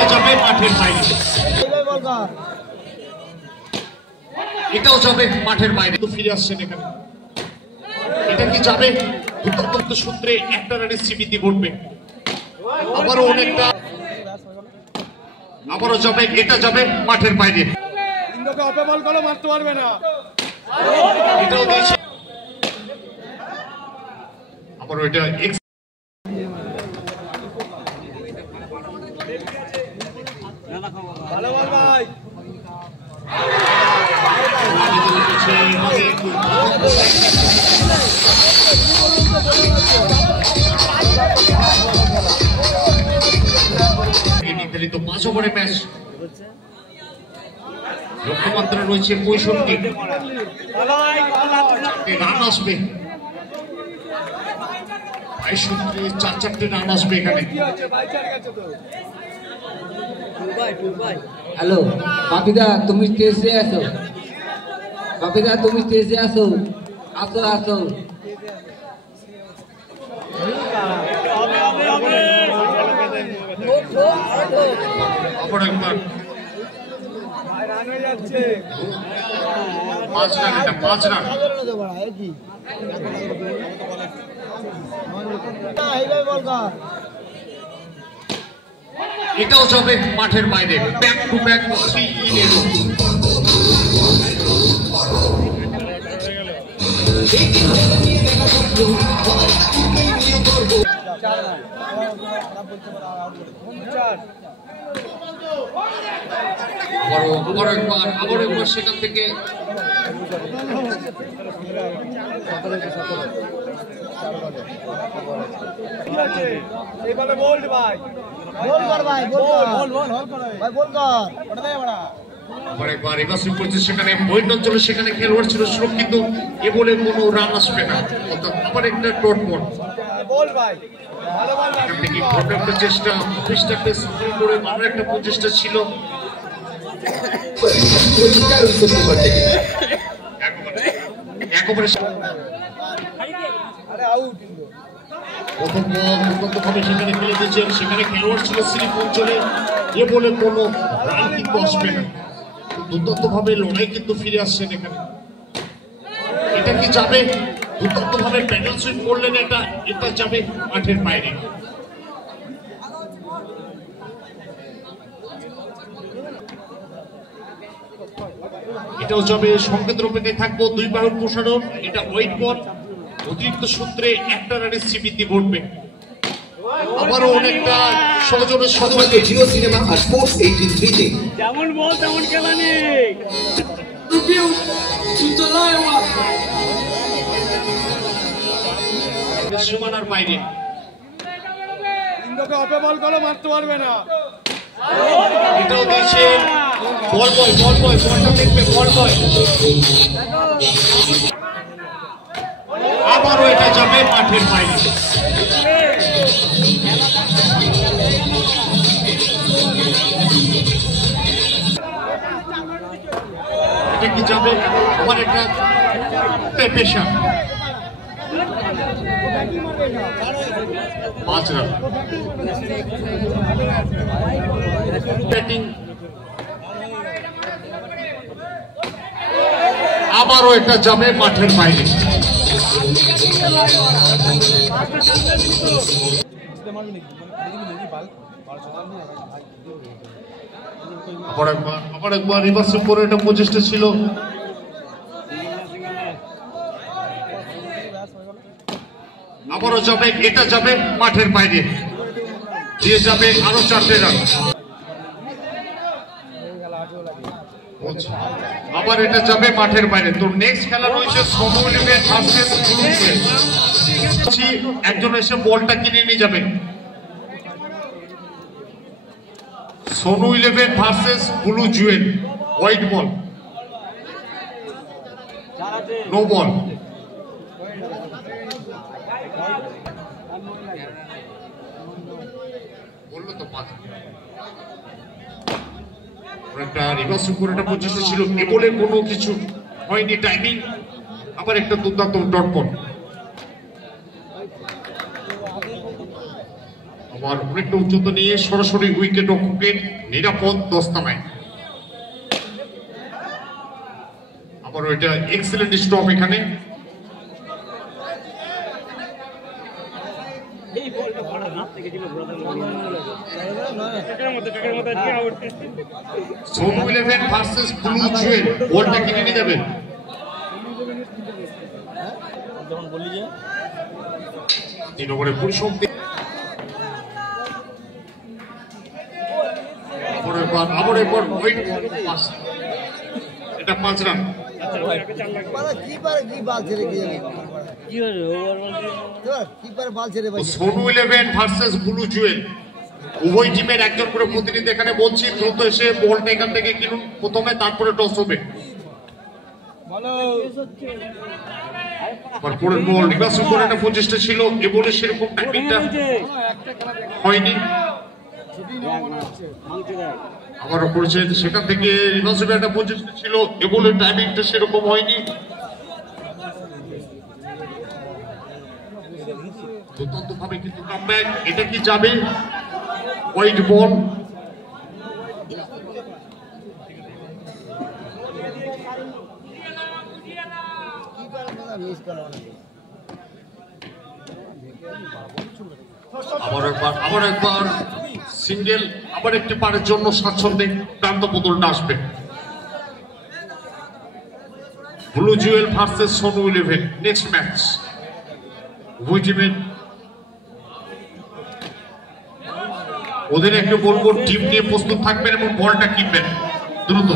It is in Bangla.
এটা যাবে মাঠের বাইরে, এটাও যাবে মাঠের বাইরে। ফিরে আসছেন এখানে, এটা কি যাবে দুর্দান্ত সূত্রে একটা রানের সীমিতি ঘটবে। আবারও অনেকটা, আবারও যাবে, এটা যাবে মাঠের বাইরে। মারতে পারবে না, এটাও দিয়েছে। আবারও এটা ভালো বল ভাই। নির্ধারিত 5 ওভারের ম্যাচ, লক্ষ্যমাত্রা রয়েছে 65, রান আসবে 4 রান আসবে এখানে। হ্যালো বাপিদা, তুমি স্টেজে আসো। বাপিদা তুমি স্টেজে আসো, আসো আসো। আবার একবার 5 রান, এটা 5 রান। এটাও যাবে মাঠের বাইরে। Back to back 3 innings. আবার একবার সেখান থেকে সেখানে বৈঠ অঞ্চলে সেখানে খেলোয়াড় ছিল সুরক্ষিত, এ বলে কোনো রান আসবে না। আবার একটা ডট বল একটা চেষ্টা, অফিসটাকে সফল করে আমার একটা প্রচেষ্টা ছিল। একেবারে সেখানে ফেলে দিয়েছেন, সেখানে খেলোয়াড় ছিল সিরিপ অঞ্চলে, এ বলে কোনো রান কিন্তু আসবে না। দুর্দান্ত ভাবে লড়াই কিন্তু ফিরে আসছেন এখানে। এটা কি যাবে দুর্দান্ত ভাবে প্যাডেল সুইং করলেন, এটা যাবে মাঠের বাইরে। এটাও যাবে সংকেতের অপেক্ষায় থাকবো। 2 বাহুর প্রসারণ, এটা হোয়াইট বল। অতিরিক্ত সূত্রে একটা রানের সীমিতি ঘটবে। আবারও অনেকটা সহজমের সহজে জিও সিনেমা আর স্পোর্টস 18 তে যেমন বল তেমন খেলা নেই। সীমানার বাইরে মারতে পারবে না, এটাও দিয়েছে। বল বয়, বল বয়, বলটা দেখবে, বল বয়। আবারও এটা যাবে মাঠের বাইরে। এটা কি যাবে আমার একটা পেশা। 5 রান ব্যাটিং। আবারও এটা যাবে মাঠের বাইরে। আবার একবার রিভার্স করে এটা প্রচেষ্টা ছিল। আবারও যাবে, এটা যাবে মাঠের বাইরে, দিয়ে যাবে আরো 4 রান। আবার এটা যাবে মাঠের বাইরে। তো নেক্সট খেলা রয়েছে Sonu eleven versus blue jewel. একজন এসে বলটা কিনে নিয়ে যাবে। Sonu eleven versus blue jewel, white ball, no ball. বললো তো একটা রিভার্স করে একটা প্রচেষ্টা ছিল, এ বলে কোনো কিছু হয়নি। টাইমিং আবার একটা দুর্দান্ত ডট বল। আবার অনেকটা উচ্চতা নিয়ে সরাসরি উইকেট রক্ষকের নিরাপদ দস্তানায়। আবার ওইটা এক্সেলেন্ট স্টপ এখানে। Sonu eleven versus blue Jewel, বলটা কিনে নিয়ে যাবেন। তিন ওভারে পরিসমাপ্তি। আবার একবার ওয়েট, এটা 5 run. Sonu eleven versus blue Jewel, উভয় টিমের একজন করে প্রতিনিধি এখানে বলছি দ্রুত এসে বলটা এখান থেকে কিনুন প্রথমে, তারপরে টস হবে। পরের বল রিভার্সিং করে একটা প্রচেষ্টা ছিল, এ বলে সেরকম টাইমিংটা হয়নি। আবারও করেছেন, সেখান থেকে রিভার্সিং একটা প্রচেষ্টা ছিল, এ বলে টাইমিংটা সেরকম হয়নি। দুর্দান্ত ভাবে কিন্তু কামব্যাক, এটা কি যাবে? White ball. আবার একবার সিঙ্গেল, আবার একটি পারের জন্য স্বাচ্ছন্দ্যে প্রান্ত বদলটা আসবে। Blue Jewel versus Sonu eleven, next match. উভয় টিমের ওদের একটু বলবো টিম নিয়ে প্রস্তুত থাকবেন এবং বলটা কিনবেন দ্রুত।